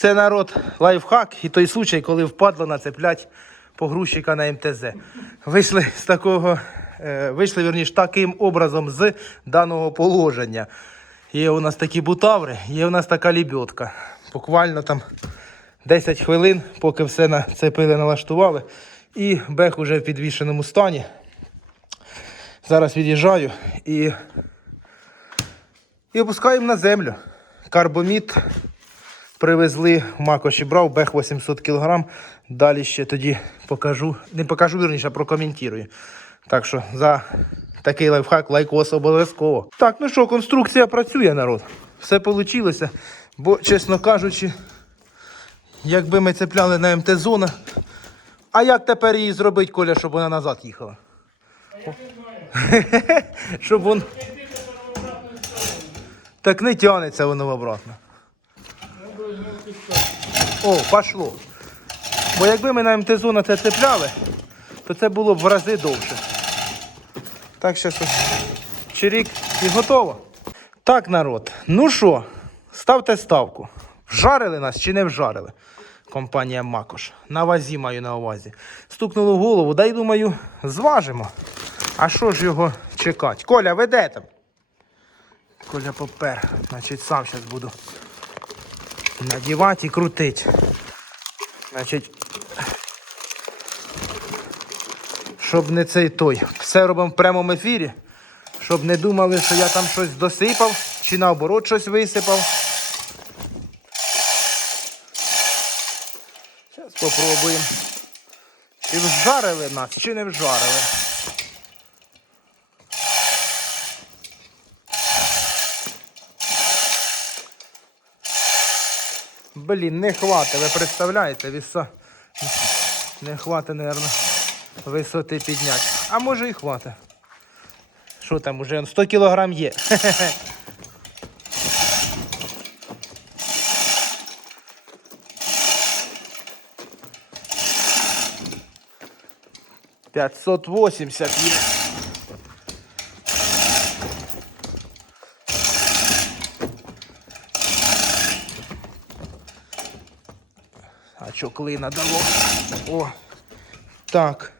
Це народ лайфхак і той случай, коли впадло нацеплять погрузчика на МТЗ. Вийшли з такого, е, вийшли вірніш таким образом з даного положення. Є у нас такі бутаври, є у нас така лібьотка. Буквально там 10 хвилин, поки все нацепили, налаштували. І бех уже в підвішеному стані. Зараз від'їжджаю і, і опускаємо на землю. Карбоміт привезли Макоші брав, бех 800 кг. Далі ще тоді покажу. Не покажу, вірніше, а прокоментую. Так що за такий лайфхак лайкос обов'язково. Так, ну що, конструкція працює, народ. Все вийшло. Бо, чесно кажучи, якби ми цепляли на МТ-зона. А як тепер її зробити, Коля, щоб вона назад їхала? щоб вон... Так не тягнеться воно в обратно. О, пошло. Бо якби ми на МТЗу на це цепляли, то це було б в рази довше. Так, зараз чирік і готово. Так, народ. Ну що, ставте ставку. Вжарили нас чи не вжарили? Компанія Макош. На вазі маю на увазі. Стукнуло в голову, дай думаю, зважимо. А що ж його чекати? Коля, веде там. Коля попер. Значить, сам зараз буду надівати і крутити. Значить, щоб не цей той. Все робимо в прямому ефірі, щоб не думали, що я там щось досипав чи наоборот щось висипав. Зараз спробуємо. Чи вжарили нас, чи не вжарили. Блін, не хватить, ви представляєте, віса. Не хватить, мабуть, висоти підняти. А може і хватить. Що там уже? 100 кілограм є. П'ятсот вісімдесят є. Чо клина дало? О, так.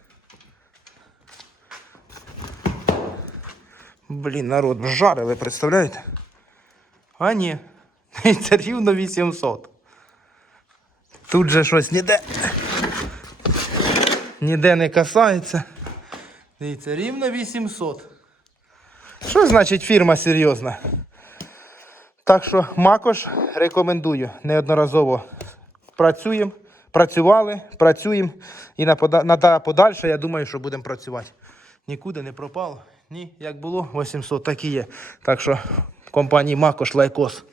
Блін, народ, вжарили, представляєте? А ні. Це рівно 800. Тут же щось ніде. Ніде не касається. Дивіться, рівно 800. Що значить фірма серйозна? Так що Макош рекомендую неодноразово працюємо, працювали, працюємо. І на, подальше, я думаю, що будемо працювати. Нікуди не пропало. Ні, як було 800, так і є. Так що компанії Макош Лайкос.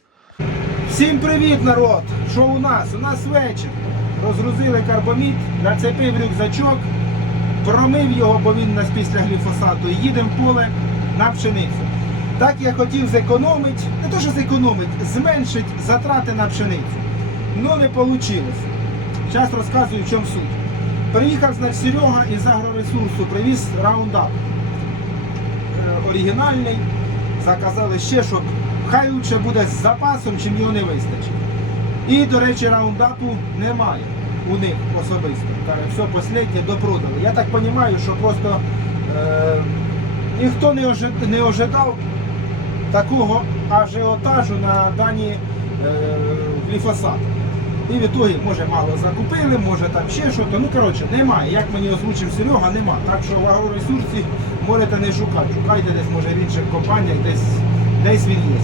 Всім привіт, народ! Що у нас? У нас вечір. Розгрузили карбоміт, нацепив рюкзачок, промив його, бо він нас після гліфосату. Їдемо в поле на пшеницю. Так я хотів зекономити, не то що зекономити, зменшити затрати на пшеницю. Ну не вийшло. Зараз розказую, в чому суть. Приїхав значить, Серега із агроресурсу, привіз раундап. Е, Оригінальний. Заказали ще, щоб хай лучше буде з запасом, чим його не вистачить. І, до речі, раундапу немає у них особисто. Каже, все останнє допродали. Я так розумію, що просто е, ніхто не, ожи, не ожидав такого ажіотажу на дані е, гліфосат. І в ітогі, може, мало закупили, може там ще щось. Ну, коротше, немає. Як мені озвучив Серега, нема. Так що в агроресурсі можете не шукати. Шукайте десь, може, в інших компаніях, десь, десь він є.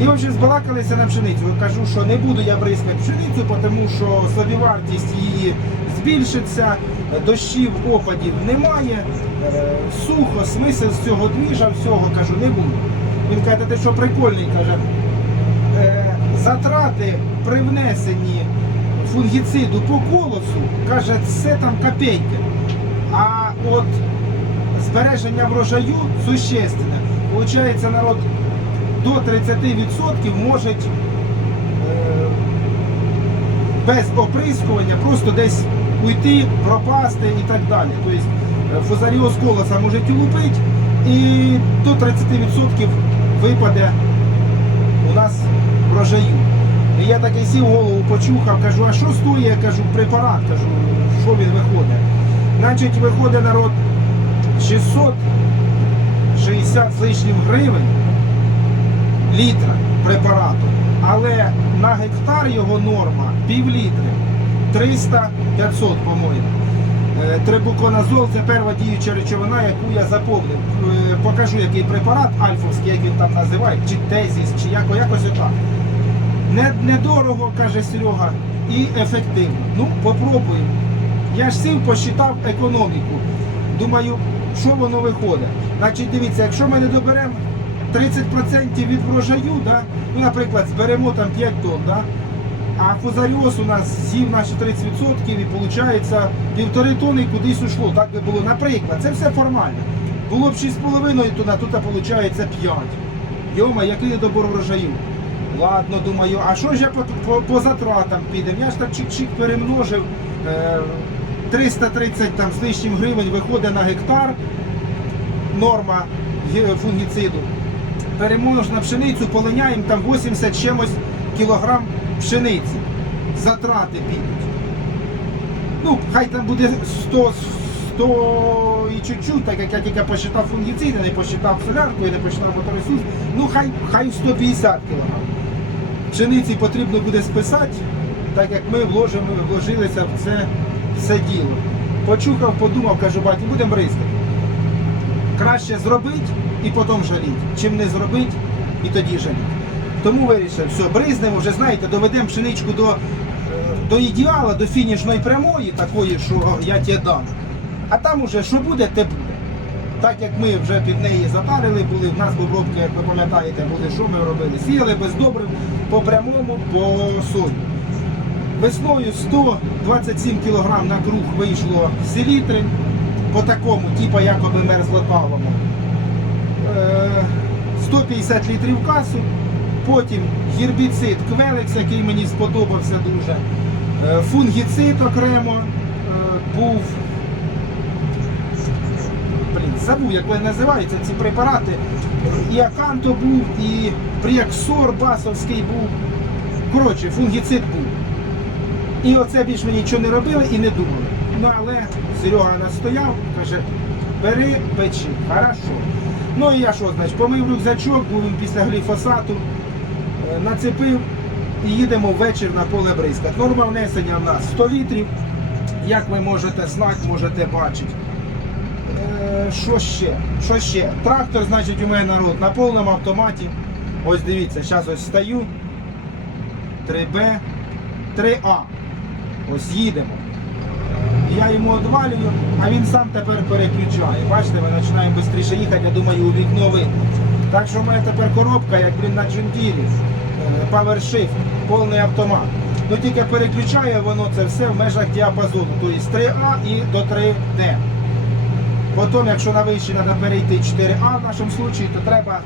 І взагалі збалакалися на пшеницю. Кажу, що не буду я бризкати пшеницю, тому що собівартість її збільшиться, дощів, опадів немає, е, сухо, смисл з цього двіжа, всього кажу, не буду. Він каже, ти що прикольний, каже, е, затрати при внесенні фунгіциду по колосу, каже, це там копійки. А от збереження врожаю существенне. Получається, народ до 30% можуть е, без оприскування просто десь уйти, пропасти і так далі. Тобто е, фузаріоз колоса може улупити і до 30% випаде у нас врожаю. І я такий сів голову, почухав, кажу, а що стоїть? Я кажу, препарат, кажу, що він виходить. Значить, виходить народ 660 з лишнім гривень літра препарату. Але на гектар його норма пів літри. 300-500, по-моєму. Е, Трибуконазол це перша діюча речовина, яку я заповнив. Е, Покажу, який препарат альфовський, як він там називає, чи тезіс, чи яко, якось отак. Не, недорого, каже Серега, і ефективно. Ну, попробуємо. Я ж сів, посчитав економіку. Думаю, що воно виходить. Значить, дивіться, якщо ми не доберемо 30% від врожаю, да, ну, наприклад, зберемо там 5 тонн, да, а фузаріоз у нас з'їв наші 30% і виходить півтори тонни кудись ушло. Так би було. Наприклад, це все формально. Було б 6,5 тонн, а тут виходить 5. Йома, який недобор врожаю. Ладно, думаю, а що ж я по, по, по затратам підемо? Я ж так чик-чик перемножив. Е, 330 там з лишнім гривень виходить на гектар. Норма фунгіциду. Перемнож на пшеницю, полиняємо там 80 чимось кілограм пшениці. Затрати підуть. Ну, хай там буде 100, 100 і чуть-чуть, так як я тільки посчитав фунгіциди, не посчитав солярку і не посчитав моторисус, ну хай, хай 150 кг. Пшениці потрібно буде списати, так як ми вложимо, вложилися в це все діло. Почухав, подумав, кажу, батько, будемо бризкати. Краще зробити і потім жаліти, чим не зробити і тоді жаліти. Тому вирішив, все, бризнемо, вже знаєте, доведемо пшеничку до, е, до ідеала, до фінішної прямої, такої, що я тебе дам. А там уже що буде, те буде. Так як ми вже під неї затарили, були, в нас обробки, як ви пам'ятаєте, були, що ми робили? Сіяли без добрив по прямому, по сою. Весною 127 кг на круг вийшло селітри, по такому, типу якоби мерзлоталому. Е, 150 літрів касу, потім гербіцид Квелекс, який мені сподобався дуже. Е, Фунгіцид окремо е, був. Забув, як вони називаються ці препарати. І Аканто був, і Пріаксор Басовський був. Коротше, фунгіцид був. І оце більш ми нічого не робили і не думали. Ну але Серега настояв, каже, бери, печи, хорошо. Ну і я що, значить, помив рюкзачок, був він після гліфосату, е, нацепив і їдемо ввечері на поле бризкати. Норма внесення в нас 100 літрів. Як ви можете знати, можете бачити. Е, Що ще? Що ще? Трактор, значить, у мене народ на повному автоматі. Ось дивіться, зараз ось стою. 3Б, 3А. Ось їдемо. Я йому одвалюю, а він сам тепер переключає. Бачите, ми починаємо швидше їхати, я думаю, у вікно видно. Так що в мене тепер коробка, як блін, на джундірі. PowerShift, повний автомат. Ну тільки переключає воно це все в межах діапазону, тобто 3А і до 3D. Потім, якщо на вищий треба перейти 4А в нашому випадку, то треба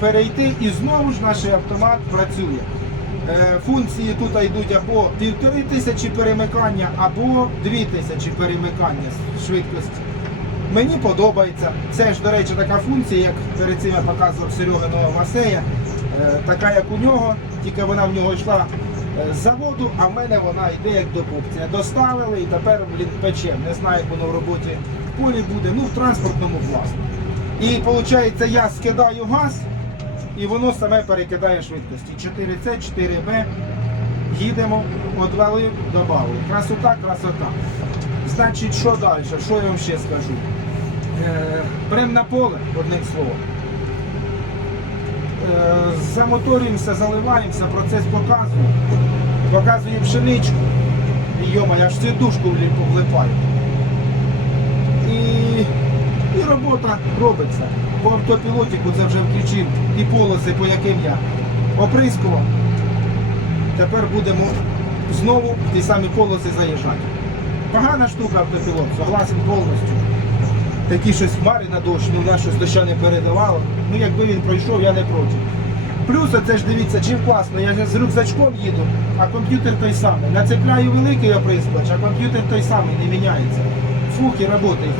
перейти і знову ж наш автомат працює. Е, Функції тут йдуть або півтори тисячі перемикання, або дві тисячі перемикання швидкості. Мені подобається. Це ж, до речі, така функція, як перед цим я показував Серегиного Масея, е, така як у нього, тільки вона в нього йшла е, з заводу, а в мене вона йде як до купця. Доставили і тепер блін, печем. Не знаю, як воно в роботі полі буде, ну в транспортному власно. І виходить, я скидаю газ, і воно саме перекидає швидкості. 4С, 4Б. Їдемо, одвалив, добавили. Красота, красота. Значить, що далі? Що я вам ще скажу? Е, на поле, одним словом. Е, замоторюємося, заливаємося, процес показую. Показую пшеничку. Йома, я ж в душку влипаю. І, робота робиться. По автопілотіку це вже включив і полоси, по яким я оприскував. Тепер будемо знову в ті самі полоси заїжджати. Погана штука автопілот, согласен повністю. Такі щось хмари на дощ, ну в нас щось доща не передавало. Ну якби він пройшов, я не проти. Плюс оце ж дивіться, чим класно, я з рюкзачком їду, а комп'ютер той самий. Нацепляю великий оприскувач, а комп'ютер той самий не міняється. Фух і.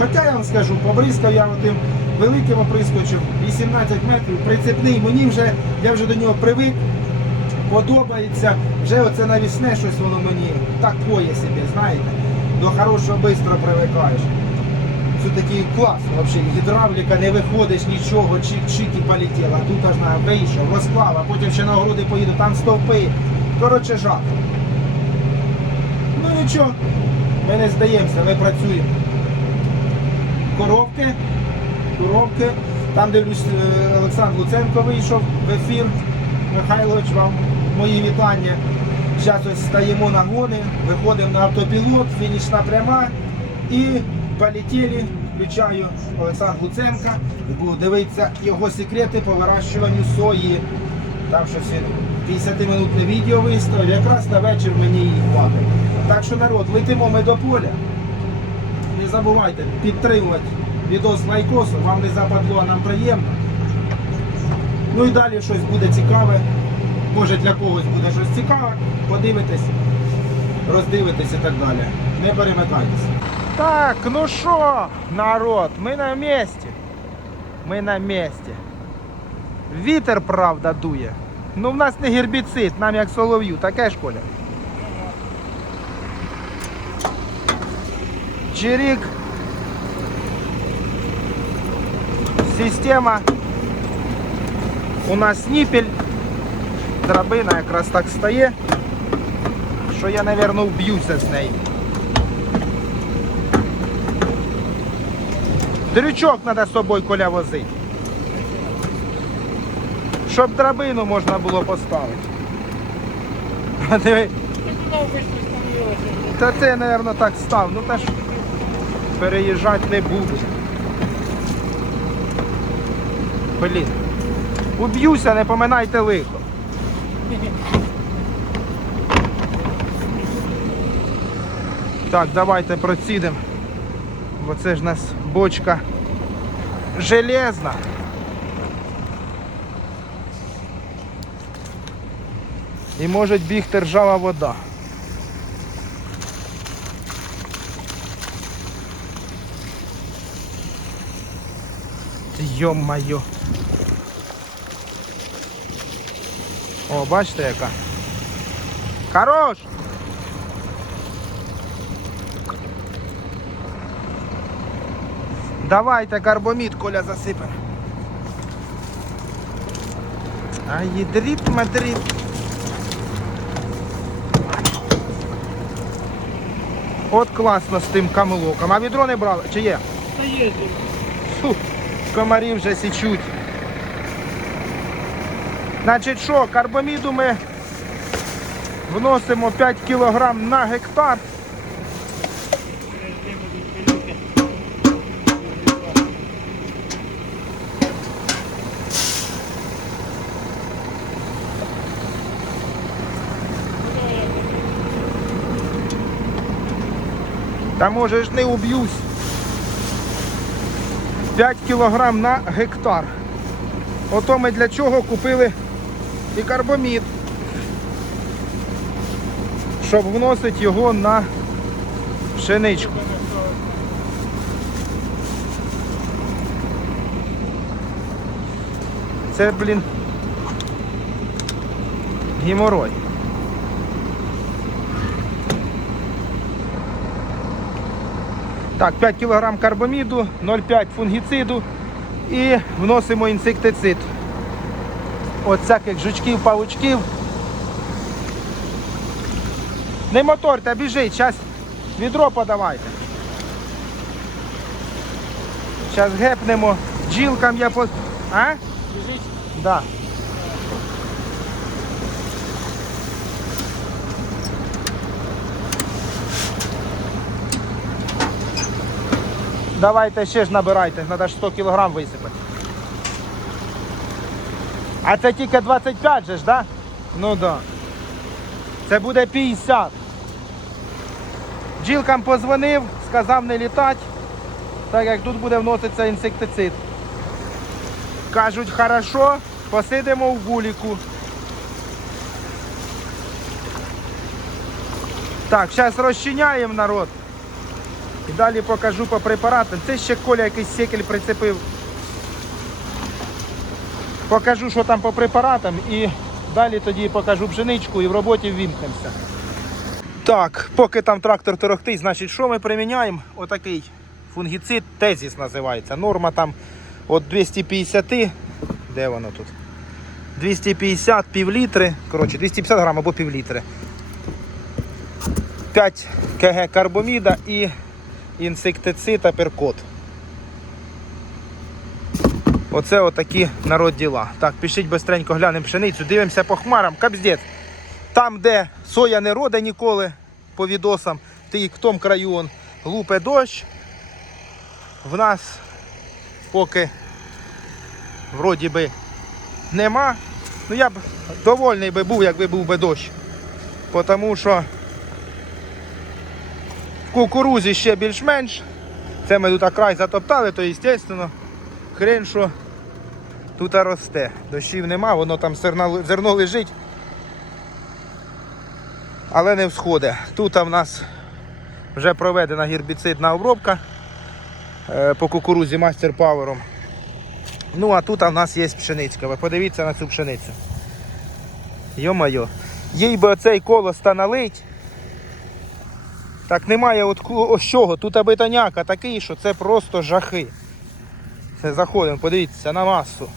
Хоча я вам скажу, побризкав я тим великим оприскувачем 18 метрів, прицепний, мені вже, я вже до нього привик. подобається. Вже оце навісне щось воно мені такое собі, знаєте. До хорошого швидко привикаєш. Це такий клас, взагалі. Гідравліка, не виходиш нічого, чик-чик полетіла. Тут аж на вийшов, розклав, а потім ще на огороди поїду, там стовпи. Коротше, жах. Ну нічого, ми не здаємося, ми працюємо. Коробки, коробки. Там дивлюсь, е, Олександр Луценко вийшов в ефір. Михайлович, вам мої вітання. Зараз ось стаємо на гони, виходимо на автопілот, фінішна пряма і полетіли. Включаю Олександра Луценка і буду дивитися його секрети по вирощуванню сої. Там щось він 50-минутне відео виставив, якраз на вечір мені її хватить. Так що народ, летимо ми до поля. Забувайте підтримувати відос лайкосом, вам не западло, а нам приємно. Ну і далі щось буде цікаве. Може для когось буде щось цікаве. Подивитесь, роздивитесь і так далі. Не перемикайтеся. Так, ну що, народ, ми на місці. Ми на місці. Вітер, правда, дує. Ну в нас не гербіцид, нам як солов'ю, таке ж Коля. Чирік. Система. У нас ніпель. Драбина якраз так стає, що я, мабуть, вб'юся з нею. Дрючок треба з собою коля возити. Щоб драбину можна було поставити. А. Та це, мабуть, так став. Ну та ж переїжджати не буду. Блін. Уб'юся, не поминайте лихо. Так, давайте процідемо. Бо це ж у нас бочка железна. І може бігти ржава вода. Йо-майо. О, бачите яка? Хорош! Давайте карбомід, Коля засипе. А їдріт мадріт. От класно з тим камелоком. А відро не брали? Чи є? Та є. Фу, комарі вже січуть. Значить що, карбаміду ми вносимо 5 кг на гектар. Та може ж не уб'юсь. 5 кг на гектар. Ото ми для чого купили і карбомід. Щоб вносити його на пшеничку. Це, блін, геморой. Так, 5 кг карбоміду, 0,5 фунгіциду і вносимо інсектицид. От всяких жучків, павучків. Не моторте, біжить, зараз відро подавайте. Зараз гепнемо, джілкам я по... А? Біжить. Да. Давайте ще ж набирайте, треба ж 100 кг висипати. А це тільки 25 же ж, да? Ну да. Це буде 50. Джілкам позвонив, сказав не літати, так як тут буде вноситися інсектицид. Кажуть, хорошо, посидимо в гуліку. Так, зараз розчиняємо народ. І далі покажу по препаратам. Це ще Коля якийсь секель прицепив. Покажу, що там по препаратам і Далі тоді покажу пшеничку і в роботі ввімкнемося. Так, поки там трактор торохтить, значить, що ми приміняємо? Отакий фунгіцид, тезіс називається. Норма там від 250, де воно тут? 250 пів літри, коротше, 250 грам або пів літри. 5 кг карбоміда і інсектицид аперкот. Оце отакі народ діла. Так, пишіть бистренько глянемо пшеницю, дивимося по хмарам, капздець. Там, де соя не роде ніколи по відосам, ти в тому краю он лупе дощ. В нас поки вроді би нема. Ну я б довольний би був, якби був би дощ. Тому що в кукурузі ще більш-менш. Це ми тут край затоптали, то звісно, хрен що тут росте. Дощів нема, воно там зерно, лежить, але не всходить. Тут в нас вже проведена гербіцидна обробка е, по кукурузі мастер павером. Ну а тут в нас є пшеницька. Ви подивіться на цю пшеницю. Йо-моє. Їй би оцей колос та налить. Так немає от ось чого. Тут абитоняка такий, що це просто жахи. Заходимо, подивіться на масу.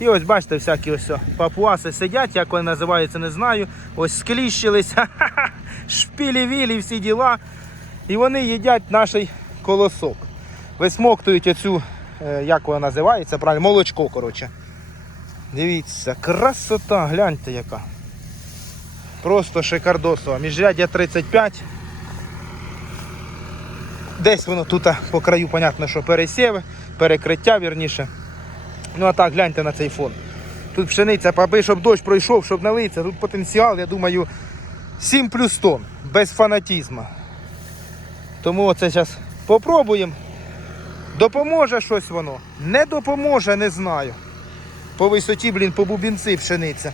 І ось бачите, всякі ось папуаси сидять, як вони називаються, не знаю. Ось скліщились, шпілі-вілі, всі діла. І вони їдять наш колосок. Висмоктують оцю, е, як вона називається, правильно, молочко, коротше. Дивіться, красота, гляньте яка. Просто шикардосова. Міжряддя 35. Десь воно тут по краю, понятно, що пересіви, перекриття вірніше. Ну а так, гляньте на цей фон. Тут пшениця, аби щоб дощ пройшов, щоб налиться. Тут потенціал, я думаю, 7 плюс тонн, без фанатізму. Тому оце зараз попробуємо. Допоможе щось воно. Не допоможе, не знаю. По висоті, блін, по бубінці пшениця.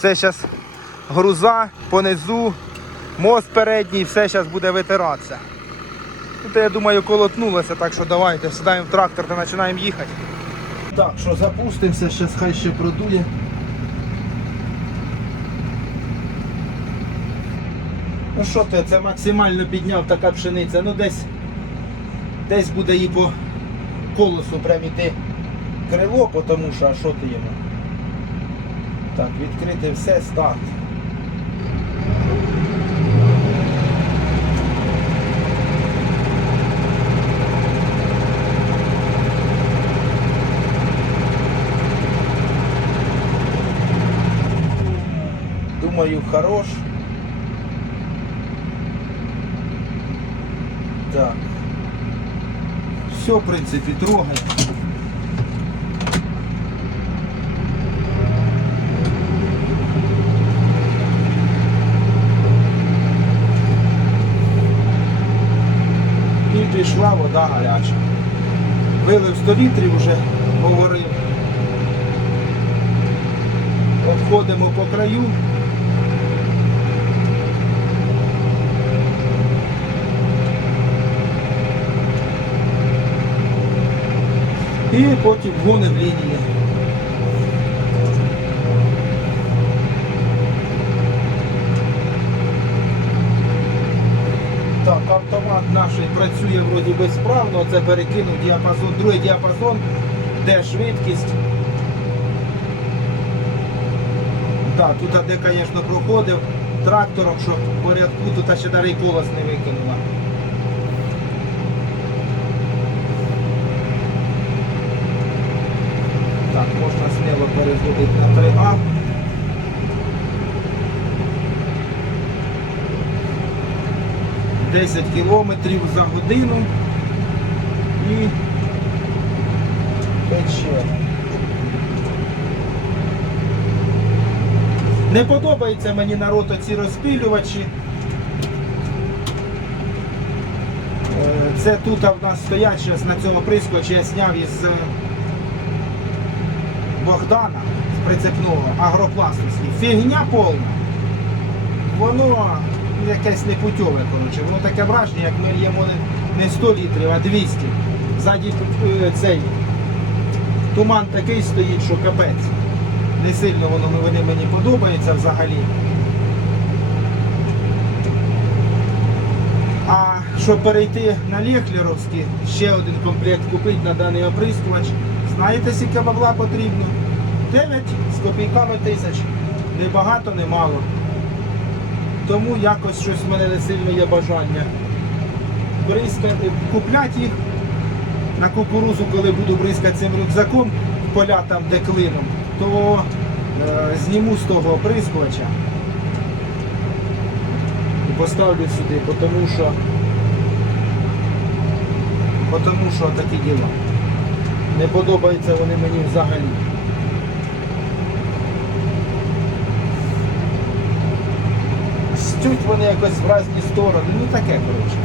Це зараз груза понизу, мост передній, все зараз буде витиратися. Тут, я думаю, колотнулося, так що давайте сідаємо в трактор та починаємо їхати. Так, що запустимося, зараз хай ще продує. Ну що ти, це максимально підняв така пшениця. Ну десь десь буде їй по колесу прям іти крило, тому що а що ти йому? Так, відкрити все, старт. Думаю, хорош. Так. Все, в принципе, трогай. І пішла вода гаряча. Вилив 100 літрів вже, говорив. Обходимо по краю. І потім гони в лінії. Так, автомат наш працює вроді би справно, це перекинув діапазон, другий діапазон, де швидкість. Так, тут де, звісно, проходив трактором, що в порядку тут ще дарий колос не викинула. Можна сміло переходити на 3А. Десять кілометрів за годину і пече. Не подобається мені народ оці розпилювачі. Е, Це тут в нас стоять зараз на цьому прискочі я зняв із е, Богдана з прицепного агропластовський. Фігня повна. Воно якесь непутьове, коротше. Воно таке враження, як ми р'ємо не- не 100 літрів, а 200. Ззаді е, цей туман такий стоїть, що капець. Не сильно воно вони мені подобається взагалі. А щоб перейти на Лехлеровський, ще один комплект купити на даний оприскувач, знаєте, скільки бабла потрібно? 9 з копійками тисяч. Не багато, не мало. Тому якось щось в мене не сильно є бажання. Бризкати, купляти їх на кукурузу, коли буду бризкати цим рюкзаком поля там, де клином, то е, зніму з того оприскувача і поставлю сюди, тому що тому що такі діла. Не подобаються вони мені взагалі. Стють вони якось в різні сторони. Ну таке, коротше.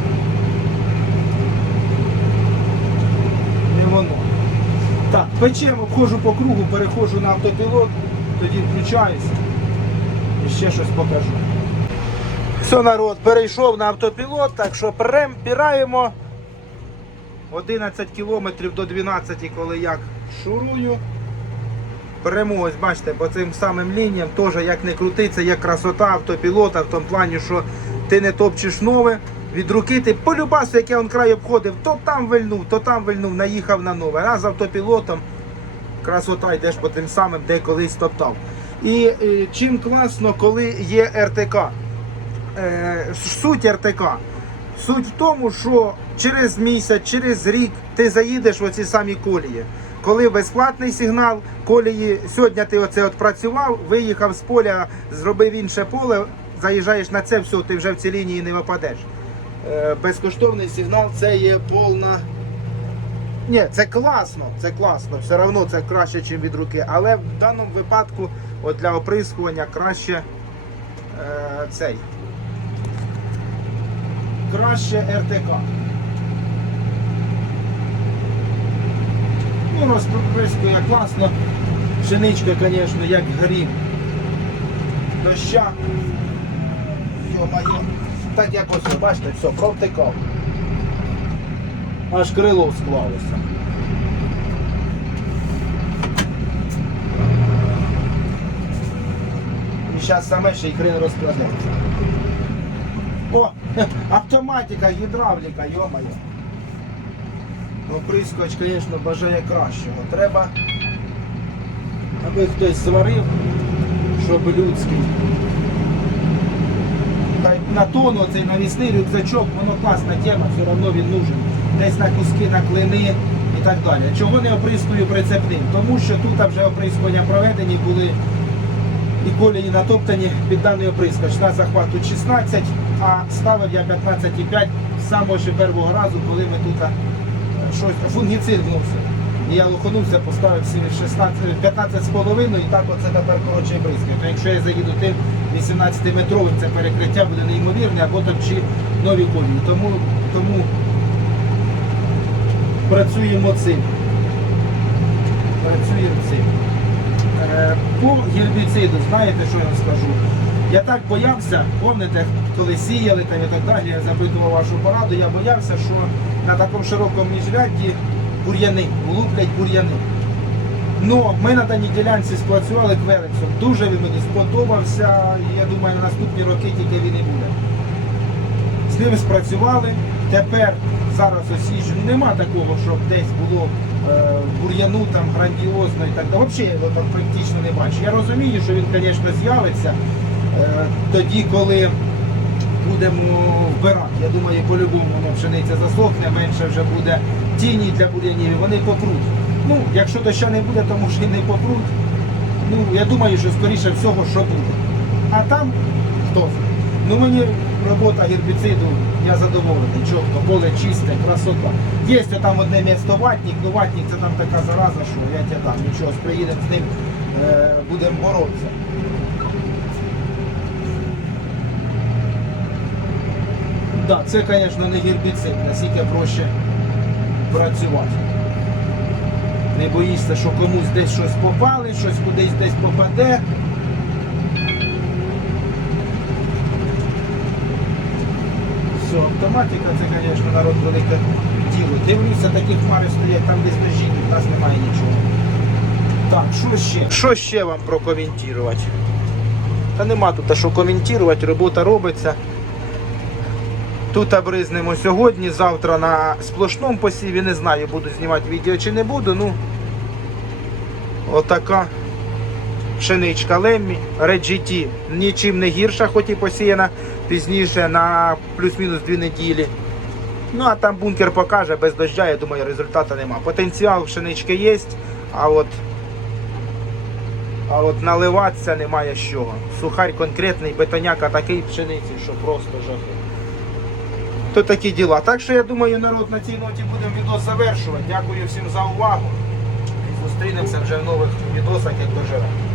Не воно. Так, печем, обходжу по кругу, переходжу на автопілот, тоді включаюся і ще щось покажу. Все, народ, перейшов на автопілот, так що перемпіраємо 11 кілометрів до 12, коли як шурую. Беремо, ось бачите, по цим самим лініям теж як не крути, це є красота автопілота в тому плані, що ти не топчеш нове. Від руки ти по любасу, як я он край обходив, то там вильнув, то там вильнув, наїхав на нове. А з автопілотом красота йдеш по тим самим, де колись топтав. І е, чим класно, коли є РТК. Е, суть РТК. Суть в тому, що через місяць, через рік ти заїдеш в оці самі колії. Коли безплатний сигнал, колії сьогодні ти оце от працював, виїхав з поля, зробив інше поле, заїжджаєш на це, все, ти вже в цій лінії не випадеш. Е, безкоштовний сигнал це є повна. Ні, це класно, це класно, все одно це краще, ніж від руки. Але в даному випадку от для оприскування краще е, цей. Краще РТК. Ну, розприскує класно. Пшеничка, звісно, як грім. Доща. Йо-моє. Так як ось, бачите, все, провтикав. Аж крило склалося. І зараз саме ще й крин розкладеться. О, автоматика, гідравліка, йо-моє. Ну, прискоч, звісно, бажає кращого. Треба, аби хтось зварив, щоб людський. Хай на тону цей навісний рюкзачок, воно класна тема, все одно він нужен. Десь на куски, на клини і так далі. Чого не оприскую прицепним? Тому що тут вже оприскування проведені були і колії натоптані під даний оприскач. На захват тут 16, а ставив я 15,5 з самого ще першого разу, коли ми тут е, щось фунгіцид вносив. І я лоханувся, поставив всі 16, 15 і так оце тепер коротше бризкає. То якщо я заїду тим 18-метровим, це перекриття буде неймовірне, або там чи нові колії. Тому, тому працюємо цим. Працюємо цим. Е, По гербіциду, знаєте, що я вам скажу? Я так боявся, пам'ятаєте, коли сіяли там і так далі, я запитував вашу пораду, я боявся, що на такому широкому міжрядді бур'яни, луплять бур'яни. Ну, ми на даній ділянці спрацювали квелексом. Дуже він мені сподобався. Я думаю, на наступні роки тільки він і буде. З ним спрацювали. Тепер зараз осіжджу. Нема такого, щоб десь було е, бур'яну там грандіозно і так далі. Взагалі я його там практично не бачу. Я розумію, що він, звісно, з'явиться е, тоді, коли будемо вбирати. Я думаю, по-любому воно пшениця засохне, менше вже буде тіні для бур'янів, вони попруть. Ну, якщо доща не буде, то може і не попруть. Ну, я думаю, що скоріше всього, що буде. А там хто? Ну мені робота гербіциду, я задоволений. Чітко, поле чисте, красота. Є там одне місто ватник, ну ватник це там така зараза, що я тебе дам, нічого, приїдемо з ним, е, будемо боротися. Да, це, звісно, не гербіцид, наскільки проще працювати. Не боїшся, що комусь десь щось попали, щось кудись десь попаде. Все, автоматика це, звісно, народ велике діло. Дивлюся, такі хмари стоять там десь на жінні, в нас немає нічого. Так, що ще? Що ще вам прокоментувати? Та нема тут що коментувати, робота робиться. Тут обризнемо сьогодні, завтра на сплошному посіві, не знаю, буду знімати відео чи не буду. Ну, отака пшеничка Леммі, Red GT нічим не гірша, хоч і посіяна пізніше на плюс-мінус 2 неділі. Ну а там бункер покаже, без дождя, я думаю, результату нема. Потенціал пшенички є, а от а от наливатися немає чого. Сухарь конкретний, бетоняка такий пшениці, що просто жахи. То такі діла. Так що я думаю, народ на цій ноті будемо відео завершувати. Дякую всім за увагу. Зустрінемося вже в нових відосах, як доживемо.